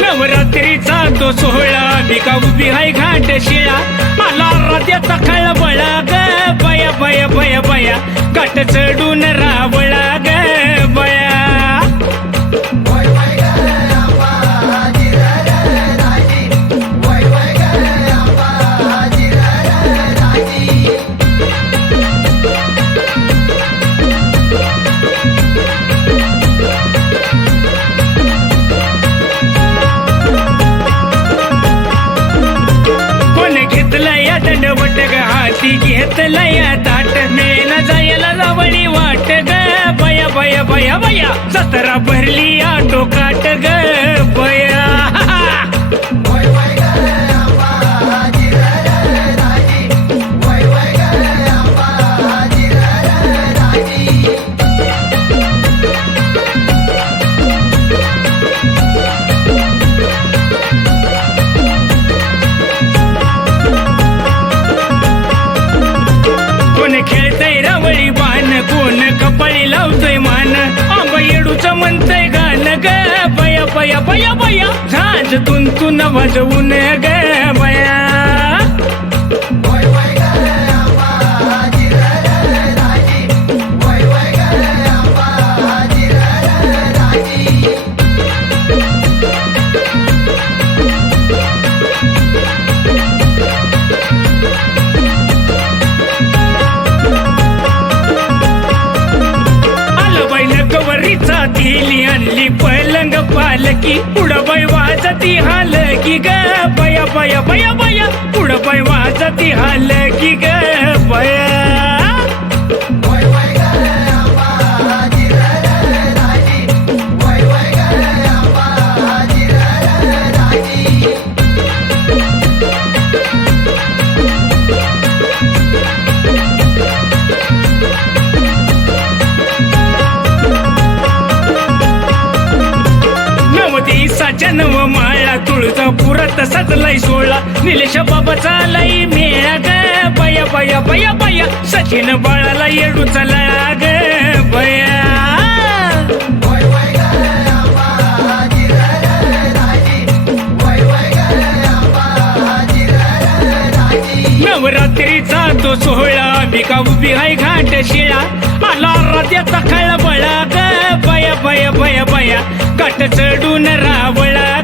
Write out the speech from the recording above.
नवरात्रीचा तो सोहळा बिका उभी हाय घाट शिळा आला राज्याचा खळबळा ग. बया बया बया बया. काट चढून रावळा ग. हाती घेतलय ताट. मेला जायला जवळी वाट ग. बया बया बया बया. सतरा भरली म्हणतय गाणं ग. बया बया बया बया. झांज तुन तुन वाजवून ग. गेली आणली पलंग पालकी पुढं बाई वाजती हालकी ग. बया बया बया बया पुढं बाई वाजती हालकी ग. बया जन्म माया माळा पुरत सजलाय सोळा निलेश बाबाचा लई मेळा ग बया बया बया बया. सचिन बाळाला येडू चला ग बया. नवरात्रीचा तो सोहळा. बिका उभी हाय घाट शिळा. आला रात्याचा खळबळा ग बया बया बया बया. काट चढून रावळा